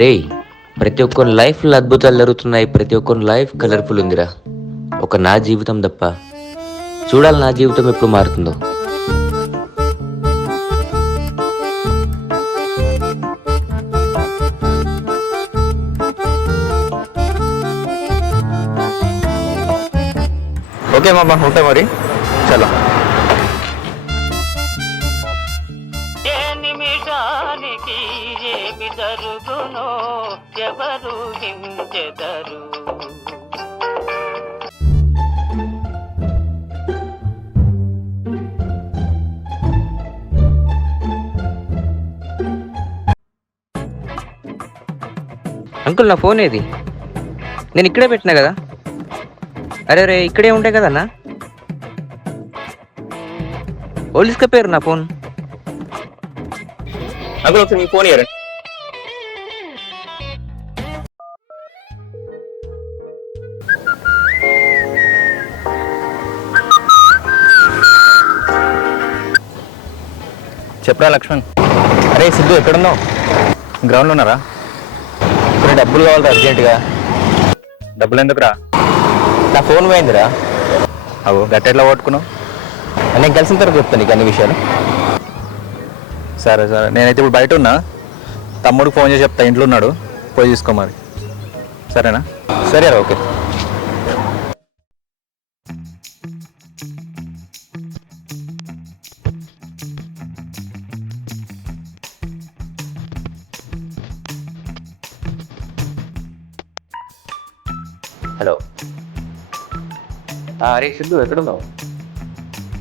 అరే ప్రతి ఒక్కరి లైఫ్లో అద్భుతాలు జరుగుతున్నాయి ప్రతి ఒక్కరి లైఫ్ కలర్ఫుల్ ఉందిరా. ఒక నా జీవితం తప్ప చూడాలి నా జీవితం ఎప్పుడు మారుతుందో. ఓకే మామ ఉంటాయి మరి. చలో. అంకుల్ నా ఫోన్ ఏది? నేను ఇక్కడే పెట్టినా కదా? అరే రే ఇక్కడే ఉంటాయి కదన్నా పోలీస్గా పేరు నా ఫోన్. అంకుల్ ఒకసారి మీ ఫోన్ ఇయ్యరా? చెప్పరా లక్ష్మణ్? అరే సిద్ధు ఎక్కడున్నావు? గ్రౌండ్లో ఉన్నారా? ఇప్పుడు డబ్బులు కావాలి అర్జెంటుగా. డబ్బులు ఎందుకురా? నా ఫోన్ పోయిందిరా. అవు గట్టెట్లా పట్టుకున్నావు నేను కలిసిన తర్వాత చెప్తాను నీకు అన్ని విషయాలు. సరే సరే. నేనైతే ఇప్పుడు బయట ఉన్నా. తమ్ముడికి ఫోన్ చేసి చెప్తా ఇంట్లో ఉన్నాడు. పోయి తీసుకో మరి. సరేనా? సరే ఓకే. అరే సిద్ధు ఎక్కడున్నావు?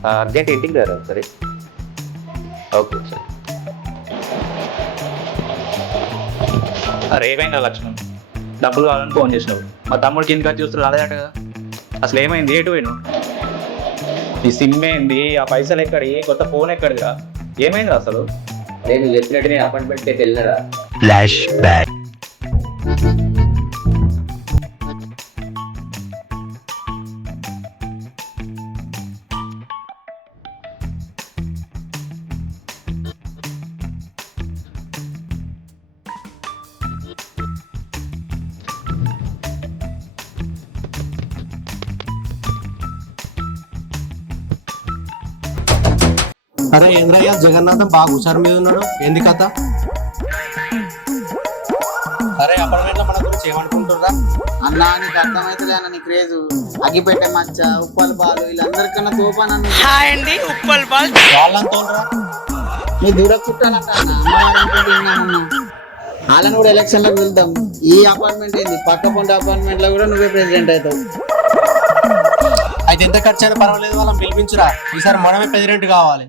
అర్జెంట్ ఇంటికి రారా? సరే. ఓకే సరే. అరే ఏమైందా లక్ష్మణ్ డబ్బులు కావాలని ఫోన్ చేసినావు. మా తమ్ముడికి ఇంకా చూస్తూ రాలేదట కదా. అసలు ఏమైంది? ఏటు పోయినావు? ఈ సిమ్ ఏంది? ఆ పైసలు ఎక్కడి? కొత్త ఫోన్ ఎక్కడిగా ఏమైంది అసలు? నేను చెప్పినట్టు నేను అపాయింట్మెంట్ వెళ్ళినరా అరే ఏంద్రయ్య జగన్నాథం బాగా హుషారు మీద ఉన్నాడు. ఏంది కథ? అరే అపార్ట్మెంట్లో మన గురించి ఏమనుకుంటుర్రా? అన్నా నీకు అర్థమైతుంది అన్న నీ క్రేజ్? అగ్గిపెట్టే మచ్చ ఉప్పల్ బాలు వీళ్ళందరికన్నా తోపానన్న వాళ్ళని తోలరా? నీ దూర చుట్టాలంట వాళ్ళని కూడా ఎలక్షన్లోకి వెళ్తాం ఈ అపార్ట్మెంట్ ఏంది? పక్క పొంటి అపార్ట్మెంట్లో కూడా నువ్వే ప్రెసిడెంట్ అవుతావు. అయితే ఎంత ఖర్చు అయినా పర్వాలేదు వాళ్ళని పిలిపించురా. ఈసారి మనమే ప్రెసిడెంట్ కావాలి.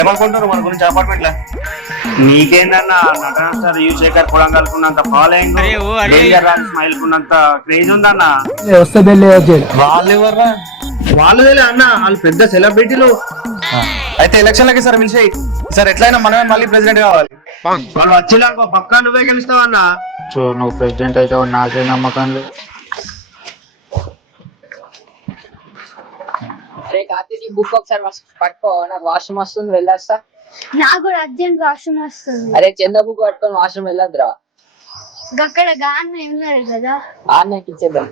ఏమనుకుంటారు మన గురించి అపార్ట్మెంట్లో? నీకేందన్నా నటన స్టార్ యూ శేఖర్ కుడంగల్కున్నంత ఫాలోయింగ్ డేంజర్ రాజ్ స్మైల్ కున్నంత క్రేజ్ ఉందన్న? వాళ్ళు ఎవర్రా వాళ్ళదేలే అన్న వాళ్ళు పెద్ద సెలబ్రిటీలు. అయితే ఎలక్షన్లకి సార్ పిలిచేయి. సార్ ఎట్లయినా మనమే మళ్ళీ ప్రెసిడెంట్ కావాలి. వాళ్ళు వచ్చేలాగా పక్కా నువ్వే గెలుస్తావన్నా? సో నువ్వు ప్రెసిడెంట్ అవుతావు నాకే నమ్మకం లేదు. అరే కార్తీక్ బుక్ ఒకసారి పట్టుకో నాకు వాష్రూమ్ వస్తుంది వెళ్ళొస్తా నాకు కూడా అర్జెంట్ వాష్రూమ్ వస్తుంది అరే చంద బుక్ పట్టుకొని వాష్రూమ్ వెళ్ళొద్దురా అక్కడ గాన్న ఉన్నారు కదా ఆన్నకి ఇచ్చేద్దాం.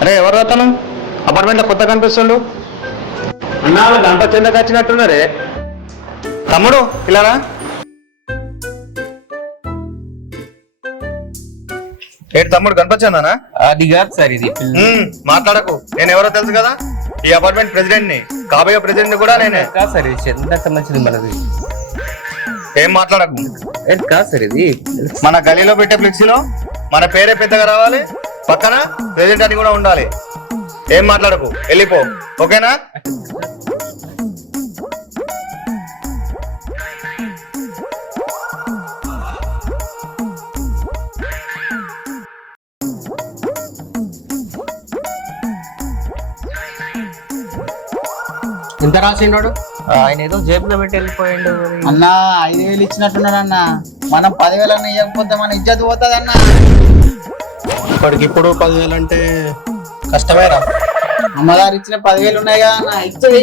అరే ఎవరు అతను అపార్ట్మెంట్లో కొత్త కనిపిస్తుండు అన్నా వాళ్ళు గంట చెందకు వచ్చినట్టున్నారే తమ్ముడు ఇలారా ఏంటి తమ్ముడు కనిపించిందానా అది కాదు సార్ ఇది మాట్లాడకు. నేను ఎవరో తెలుసు కదా? ఈ అపార్ట్మెంట్ ప్రెసిడెంట్ని కాబోయే ప్రెసిడెంట్ కూడా నేనే. కాదు సార్ ఇది ఎంత సంబంధించింది మనది? ఏం మాట్లాడకు. ఏంటి కాదు సార్ ఇది మన గలీలో పెట్టే ఫ్లెక్సీలో మన పేరే పెద్దగా రావాలి. పక్కన ప్రెసిడెంట్ అని కూడా ఉండాలి. ఏం మాట్లాడకు? వెళ్ళిపో. ఓకేనా? ఎంత రాసిండాడు? ఆయన ఏదో జేబులో పెట్టి వెళ్ళిపోయిండు. అన్న ఐదు వేలు ఇచ్చినట్టున్నాడు అన్న మనం పదివేలు అన్న ఇవ్వకపోతే మన ఇజ్జత్ పోతుంది అన్న ఇప్పటికి ఇప్పుడు పదివేలు అంటే కష్టమేరా అమ్మగారు ఇచ్చిన పదివేలు ఉన్నాయి కదా అన్న ఇచ్చేది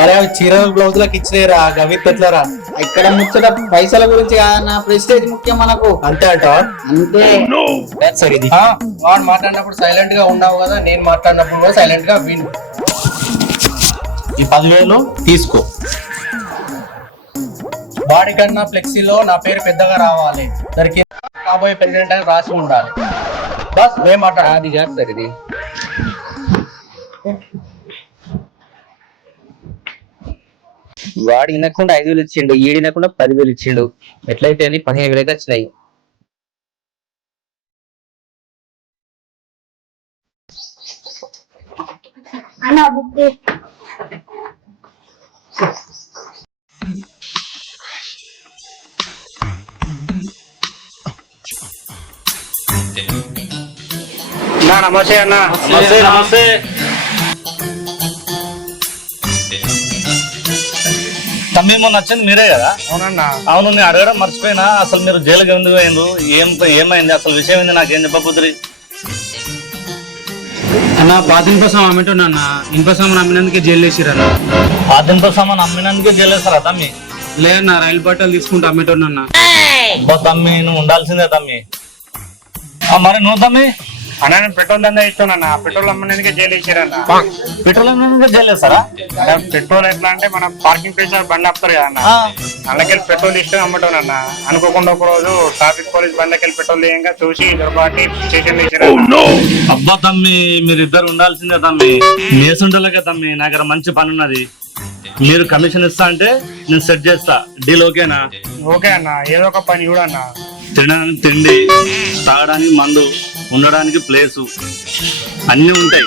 అరే అవి చీరలు బ్లౌజులకు ఇచ్చినాయిరా గవి పెట్లరా ఇక్కడ ముచ్చట పైసల గురించి కాదన్న ప్రెస్టేజ్ ముఖ్యం మనకు. అంతే అంటావా అంతే. సరే వాడు మాట్లాడినప్పుడు సైలెంట్గా ఉన్నావు కదా నేను మాట్లాడినప్పుడు కూడా సైలెంట్గా విను. ఈ పదివేలు తీసుకో. బాడీ కన్నా ఫ్లెక్సీలో నా పేరు పెద్దగా రావాలి. దానికి కాబోయే ప్రెసిడెంట్ అని రాసి ఉండాలి. బస్ మేము మాట్లాడాలి అది కాదు సార్ ఇది వాడు వినకుండా ఐదు వేలు ఇచ్చిండు ఈడు వినకుండా పదివేలు ఇచ్చిండు. ఎట్లయితే అని పదిహేను వేలు అయితే వచ్చినాయి. అన్న బుక్ అన్నా నమస్తే అన్న. నమస్తే నమస్తే. తమ్మి మొన్న వచ్చింది మీరే కదా? అవునన్నా. అవును నేను అడగడం మర్చిపోయినా. అసలు మీరు జైలుకి ఎందుకు పోయిండ్రు? ఏం ఏమైంది? అసలు విషయం ఏంది? నాకేం చెప్పబుద్రి అన్న పాత ఇనుప సామాన్ అమ్మేటోడు అన్న. ఇనుప సామాన్ అమ్మినందుకే జైలు వేసిరన్న. ఆదింతో సామాన్ అమ్మినందుకే జైలేస్తారా తమ్మి? లేదన్న రైలు బట్టలు తీసుకుంటూ అమ్మేటోడు అన్న. అబ్బా తమ్మి నువ్వు ఉండాల్సిందే తమ్మి. ఆ, మరి నువ్వు తమ్మి? అన్న నేను పెట్రోల్ దందా ఇస్తానన్న పెట్రోల్ అమ్మడానికి జైలు ఇచ్చారన్న పెట్రోల్ అమ్మినందుకే జైలేస్తారా అంటే పెట్రోల్ ఎట్లా అంటే మనం పార్కింగ్ ప్లేస్ బండి ఆపుతారు కదా అన్న. అందుకెళ్ళి పెట్రోల్ ఇష్టం అమ్మటోనన్న అనుకోకుండా ఒక రోజు ట్రాఫిక్ పోలీస్ బండ్లకెళ్ళి పెట్రోల్ తీయంగా చూసి దొరబాటి స్టేషన్ ఇచ్చారు అబ్బా తమ్మి మీరిద్దరు ఉండాల్సిందే తమ్మి. మేసుండలకే తమ్మి నా దగ్గర మంచి పని ఉన్నది మీరు కమిషన్ ఇస్తా అంటే నేను సెట్ చేస్తా. డీల్ ఓకేనా? ఓకే అన్న. ఏదో ఒక పని చూడన్న తినడానికి తిండి తాగడానికి మందు ఉండడానికి ప్లేసు అన్నీ ఉంటాయి.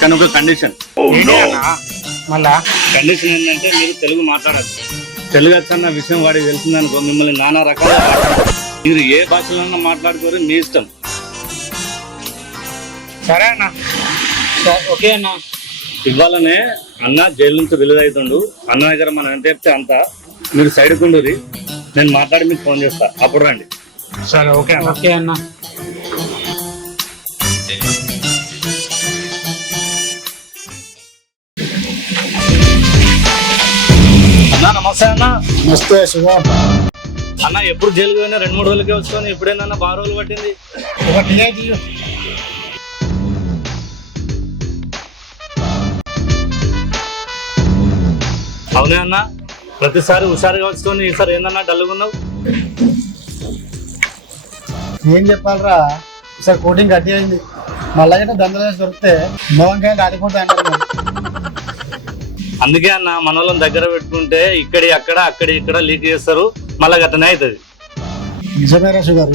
కానీ ఒక కండిషన్ అన్న? మళ్ళా? కండిషన్ ఏంటంటే మీరు తెలుగు మాట్లాడదు తెలుగు వచ్చన్న విషయం వాడికి తెలిసిందనుకో మిమ్మల్ని నానా రకాల మీరు ఏ భాషలో మాట్లాడుకోరు మీ ఇష్టం. సరే అన్న. ఓకే అన్న. ఇవ్వాలనే అన్న జైలు నుంచి రిలీజ్ అవుతుండు. అన్న దగ్గర మనం ఎంత చెప్తే అంత. మీరు సైడ్ కుండూరి నేను మాట్లాడి మీకు ఫోన్ చేస్తా. అప్పుడు రండి. సరే ఓకే అన్న. ఓకే అన్న. అన్న నమస్తే అన్న. మస్తే శుభ. అన్న ఎప్పుడు జైలుకి పోయినా రెండు మూడు రోజులకే వచ్చుకొని ఇప్పుడేనన్న బాగా రోజులు పట్టింది? అవునే అన్న. ప్రతిసారి హుషారుగా వచ్చుకొని ఈసారి ఏందన్నా డల్లుగున్నావు ఏం చెప్పాలరా? ఈసారి కోటింగ్ గట్టి అయింది. మళ్ళా వేసి దొరికితే మొహంకాయ కాలిపోతా అంటారు. అందుకే అన్న మనోళ్ళని దగ్గర పెట్టుకుంటే ఇక్కడి అక్కడ అక్కడి ఇక్కడ లీక్ చేస్తారు. మళ్ళీ గతనే అవుతుంది నిజమేరా షుగర్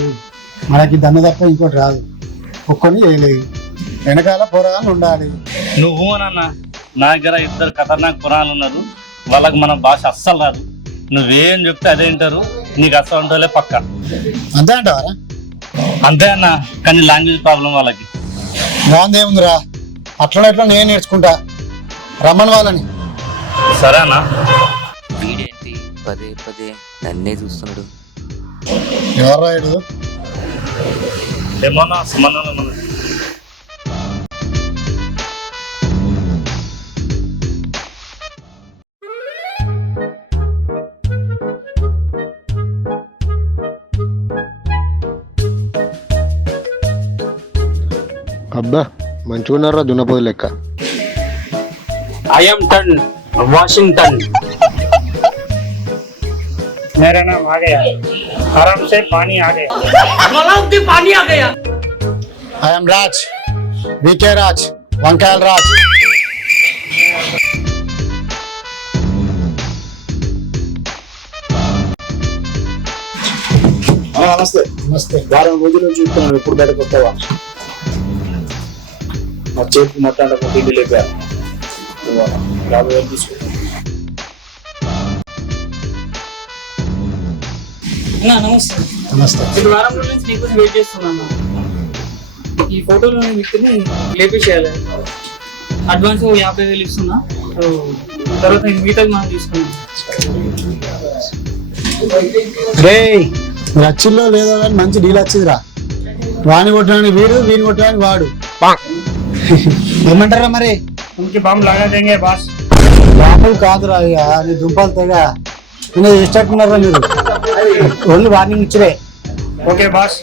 మనకి దన్న తప్ప ఇంకోటి రాదు. ఒక్కొని వేయలేదు వెనకాల పోరాగాలు ఉండాలి. నువ్వు అన్న నా దగ్గర ఇద్దరు ఖతర్నాక్ పురాణాలు ఉన్నారు. వాళ్ళకి మన భాష అస్సలు రాదు. నువ్వేం చెప్తే అదే వింటారు. నీకు అస్సలు ఉంటుందిలే పక్క. అంతే అంటావరా అంతే అన్న కానీ లాంగ్వేజ్ ప్రాబ్లం వాళ్ళకి. బాగుందేముందిరా? అట్లా ఎట్లా నేను నేర్చుకుంటా. రమ్మని వాళ్ళని. సరే అన్న. వీడేంటి? పదే పదే నన్నే చూస్తున్నాడు. ఎవరు రాయుడు? ఏమన్నా సంబంధం ఉన్నది అబ్బా మంచిగున్నారా దున్నపోతు లెక్క ఐఎమ్ టన్ వాషింగ్టన్ मेरा नाम आ गया आराम से पानी आ गया ఐఎమ్ రాజ్ వికే రాజ్ వంకాయల రాజ్ నమస్తే నమస్తే వారం రోజుల నుంచి చూస్తున్నాను ఎప్పుడు బయటకు వస్తావా మా చేతికి మాట్లాడక తిండి లేక యాభై వేలు తీసుకో. నమస్తే. నమస్తే. ఈ వారం రోజుల నుంచి నీకోసం వెయిట్ చేస్తున్నాను. ఈ ఫోటోలు వ్యక్తిని లేపేసేయాలి. అడ్వాన్స్ యాభై వేలు ఇస్తున్నా. సో తర్వాత మిగతా మనం తీసుకుందాం. రే వచ్చిందో లేదో కానీ మంచి డీల్ వచ్చిందిరా. వాని కొట్టడానికి వీడు వీని కొట్టడానికి వాడు. ఏమంటారా మరి? ఇంకి బాంబు లాగా దేంగే బాస్. బాంబులు కాదురా ఇక నీ దుంపలు తెగ. నేను ఇష్టకున్నారా మీరు? Only warning ఇచ్చిరే. Okay boss.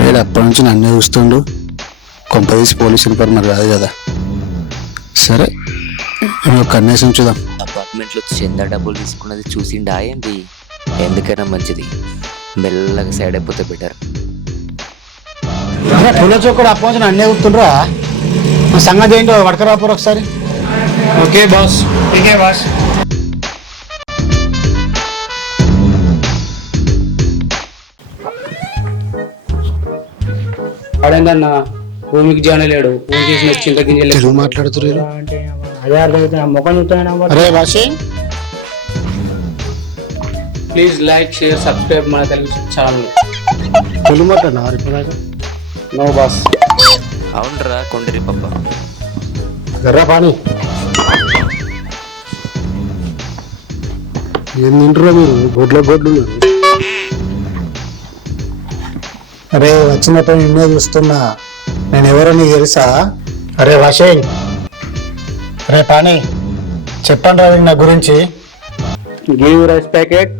రేడు అప్పటి నుంచి నన్నే చూస్తుండు. కొంపదీసి పోలీస్ ఇన్ఫర్ మరి రాదు కదా. సరే నువ్వు కన్నేసం చూద్దాం. అపార్ట్మెంట్లో చెంద డబ్బులు తీసుకున్నది చూసిండా ఏంది? ఎందుకైనా మంచిది. మెల్లగా సైడ్ అయిపోతే బెటర్ పులచొక్కడు అప్పచ్చు అన్నీ కూతుండ్రా సంగతి ఏంటో వడకరాపురం ఒకసారి. Okay boss. Okay boss. వాడేందన్నా? భూమికి జానలేడు భూమి చేసిన చింత గింజలు మాట్లాడుతున్నారు అరే వాషి ప్లీజ్ లైక్ షేర్ సబ్స్క్రైబ్ మన తెలుగు ఛానల్. తెలుగు మాట్లాడినా నో బాస్ అవునరా కొండరి పప్ప. గర్రా పాని. ఏం తింటారా మీరు? గొడ్ల గొడ్లు ఉన్నారు. అరే వచ్చినట్టు నిన్నే చూస్తున్నా. నేను ఎవరో నీకు తెలుసా? అరే వాషేయ్ అరే పాని చెప్పండి రా నా గురించి. Give rice packet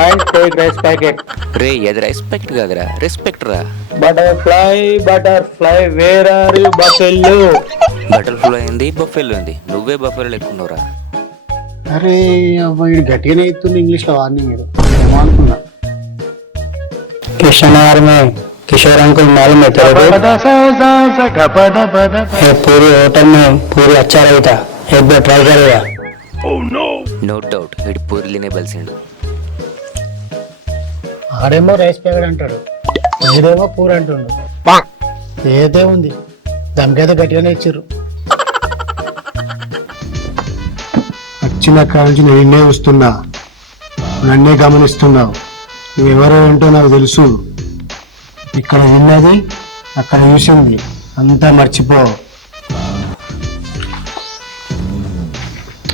and take rice packet రే అది రెస్పెక్ట్ కాదురా రెస్పెక్ట్ రా butterfly butterfly where are you buffalo butterfly అయింది బఫెల్ ఉంది నువ్వే బఫెల్ ఎక్కున్నావురా అరే వీడు గట్టిగానే ఇస్తుంది ఇంగ్లీష్లో వార్నింగ్ వీడు ఏమో అనుకున్నా किशन यार में किशोर अंकुल मालूम है तेरे को ये पूरी होटल में पूरी अच्छा रही था एक बार ट्राई करेगा నో డౌట్ వీడి పూర్లినే బలిసిండు ఆడేమో రైస్ ప్యాకెట్ అంటాడు. మీరేమో పూర అంటుండు. ఏదే ఉంది. దానికైతే గట్టిగానే ఇచ్చారు. వచ్చిన కాంచి నిన్నే వస్తున్నా. నన్నే గమనిస్తున్నావు. నువ్వెవరో ఏంటో నాకు తెలుసు. ఇక్కడ విన్నది అక్కడ చూసింది. అంతా మర్చిపో.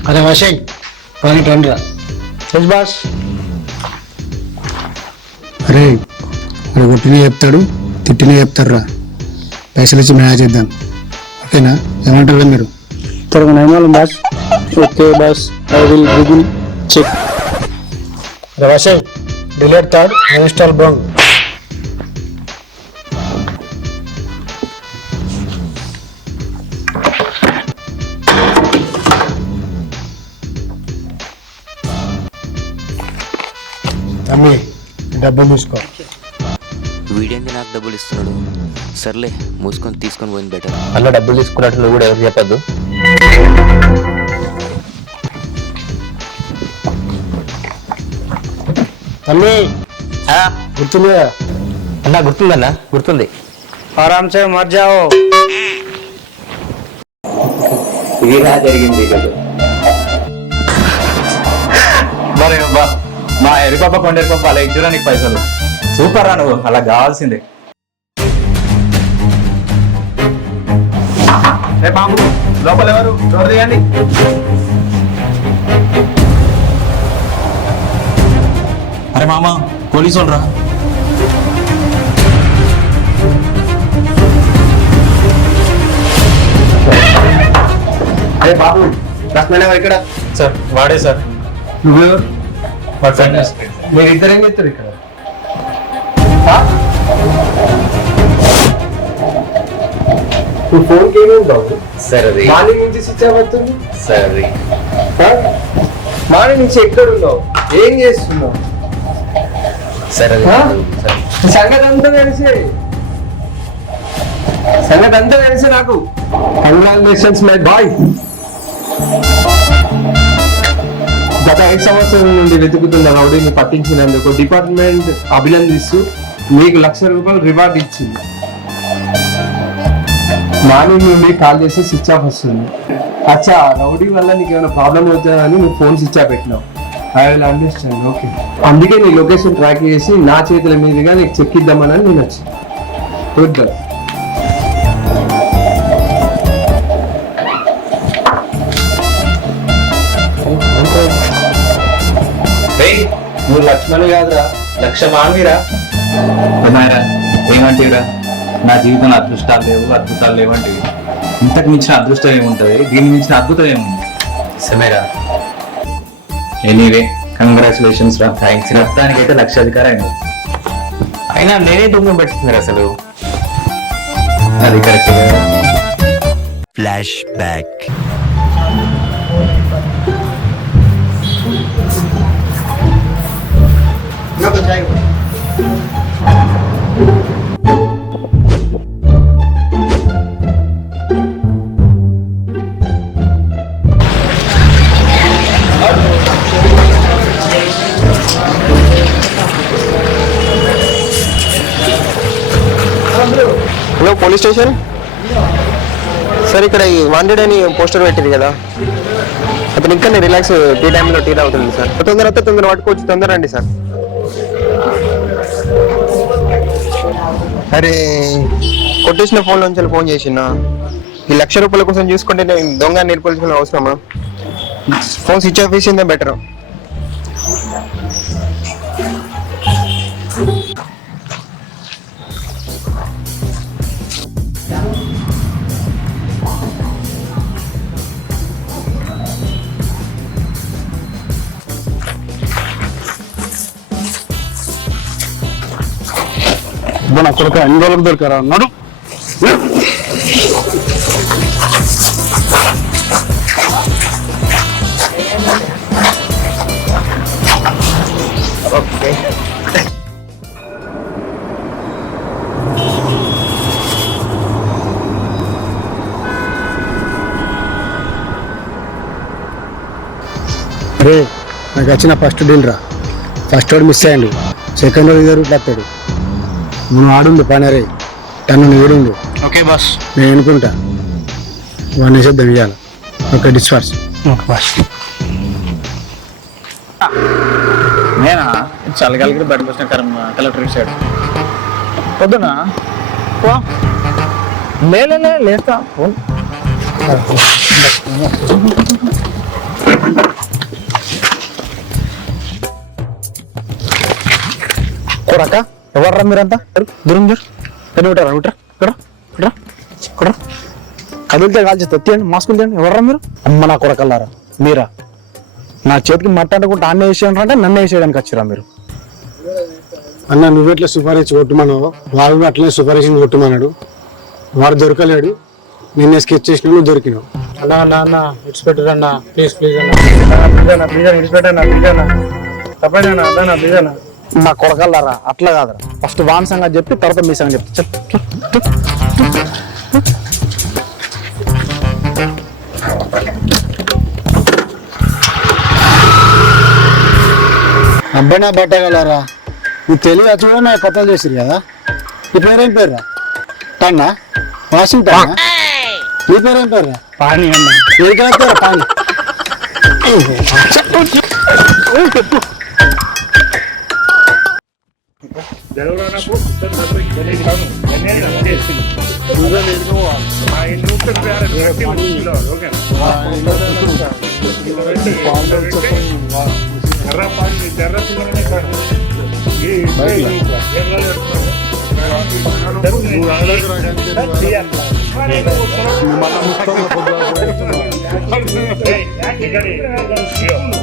అరే వషయ్ పని రండిరా బాస్ అరే ఇక్కడ కొట్టిన చెప్తాడు తిట్టిన చెప్తారా పైసలు ఇచ్చి మేనేజ్ చేద్దాం. ఓకేనా? ఏమంటారు మీరు? త్వరగా నయమాలం boss. Okay boss. I will Google check. రవాషయ్ delete third install బాంగ్. తమ్మి డబ్బులు తీసుకో. వీడేంది నాకు డబ్బులు ఇస్తున్నాడు? సర్లే మూసుకొని తీసుకొని పోయింది బెటర్. అలా డబ్బులు తీసుకున్నట్టు నువ్వు కూడా ఎవరు చెప్పద్దు. తమ్మి గుర్తుంది కదా? అన్నా గుర్తుందన్నా గుర్తుంది. ఆరాంసే మర్జావు మర్జావో జరిగింది మరి అబ్బా మా ఎరిపప్ప కొండరి పప్ప అలా ఇచ్చురా నీకు పైసలు. సూపర్ రా నువ్వు అలా కావాల్సిందే. ఏ బాబు లోపల ఎవరు? డోర్ తీయండి? అరే మామ పోలీసు వాళ్ళు రా అరే బాబు రత్న ఇక్కడ? సార్ వాడే సార్. నువ్వెవరు? మీరు ఇద్దరు ఏం చేస్తారు ఇక్కడ? నువ్వు ఫోన్కి ఏమేమి బాబు సరే మార్నింగ్ నుంచి స్విచ్ అవుతుంది? సరే మార్నింగ్ నుంచి ఎక్కడ ఉన్నావు? ఏం చేస్తున్నావు? సరే? సంగతి అంతా తెలిసి. సంగతి అంతా తెలిసి నాకు. కంగ్రాచులేషన్స్ మై బాయ్ గత ఐదు సంవత్సరాల నుండి వెతుకుతున్న రౌడీని పట్టించినందుకు డిపార్ట్మెంట్ అభినందిస్తూ మీకు లక్ష రూపాయలు రివార్డ్ ఇచ్చింది. మార్నింగ్ నుండి కాల్ చేసి స్విచ్ ఆఫ్ వస్తుంది. అచ్చా రౌడీ వల్ల నీకు ఏమైనా ప్రాబ్లం అవుతుందని నువ్వు ఫోన్ స్విచ్ ఆఫ్ పెట్టినావు. I will understand okay. అందుకే నీ లొకేషన్ ట్రాక్ చేసి నా చేతుల మీదుగా నీకు చెక్ ఇద్దామని నేను వచ్చాను. గుడ్ గర్ల్ నువ్వు లక్ష్మణ్ కాదురా లక్ష మానవిరా ఏమైనా ఏమంటిరా నా జీవితంలో అదృష్టాలు లేవు అద్భుతాలు లేవంటే ఇంతకు మించిన అదృష్టం ఏముంటుంది? దీని మించిన అద్భుతం ఏముంది? సమేరా ఎనీవే కంగ్రాచులేషన్స్ రా. థ్యాంక్స్ మొత్తానికైతే లక్షాధికారి అయింది అయినా నేనే దొంగ పెట్టింది అసలు. అది కరెక్ట్ ఫ్లాష్ బ్యాక్ సార్ ఇక్కడ ఈ వాంటెడ్ అని పోస్టర్ పెట్టింది కదా. అతను ఇంకా రిలాక్స్ టీ టైంలో టీ తాగుతుంది సార్. తొందర వస్తే తొందర పట్టుకోవచ్చు తొందర రండి సార్. అరే కొట్టేసిన ఫోన్ నుంచి ఫోన్ చేసిన ఈ లక్ష రూపాయల కోసం చూసుకుంటే నేను దొంగ నేర్పాల్సిన అవసరమా? ఫోన్ స్విచ్ ఆఫ్ చేసిందే బెటర్ కొడుకు అన్ని రోజులకు దొరికారా? అన్నాడు రే నాకు వచ్చిన ఫస్ట్ డీల్ రా. ఫస్ట్ వాడు మిస్ అయ్యాడు. సెకండ్ వాడు ఇదే రూట్లో వస్తాడు మనం ఆడుండు పని రే తను ఏడుండు. Okay boss. నేను అనుకుంటా వాడిని వేసేద్దాం ఇవ్వాలి ఓకే డిస్పార్స్ ఓకే బాస్. నేనా? చల్లగాలికి బయటకు వచ్చిన కర్మ కలెక్టరేట్ సైడ్ పొద్దున? లే లేస్తా. కొడక ఎవర్రా మీరంతా దూరం చూడు ఎన్ని ఉంటారా ఉంటారా ఇక్కడ ఇక్కడ ఇక్కడ కదిలితే కాల్చి తెత్తియండి మాస్కులు తీయండి ఎవర్రా మీరు అమ్మ నా కొడకల్లారా మీరా నా చేతికి మట్ట అనుకుంటే అన్న వేసేయండి అంటే నన్ను వేసేయడానికి వచ్చిరా మీరు అన్న నువ్వెట్లా సుపారీష్ కొట్టుమన్నావు వాడు అట్లనే సుపారీష్ కొట్టుమన్నాడు వాడు దొరకలేడు నిన్నే స్కెచ్ చేసిన నువ్వు దొరికినావు అన్నా అన్న అన్న అన్న ప్లీజ్ ప్లీజ్ అన్న ప్లీజ్ అన్న ప్లీజ్ అన్న అన్న ప్లీజ్ అన్న తప్పండి అన్న అదన్న ప్లీజ్ అన్న నా కొడకల్లారా? అట్లా కాదురా. ఫస్ట్ వాన్ సంగతి చెప్పి తర్వాత మీ సంగతి చెప్తా. చెప్ చెప్, చెప్. అబ్బాయి నా బట్టగలరా? నువ్వు తెలివి చూడ నా కథలు చేసిరు కదా? నీ పేరేం పేరురా? పన్నా? వాషింగ్టన్ నీ పేరేం పేరురా? పాని అన్న. ఏడికెళ్తారా పాని. జరగడానికి ఎర్ర పాలు ఎర్ర పిల్లలనే కాదు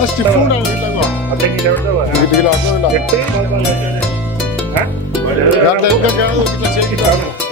స్టిఫ్ ఉండాలి ఇట్లా ఇంకా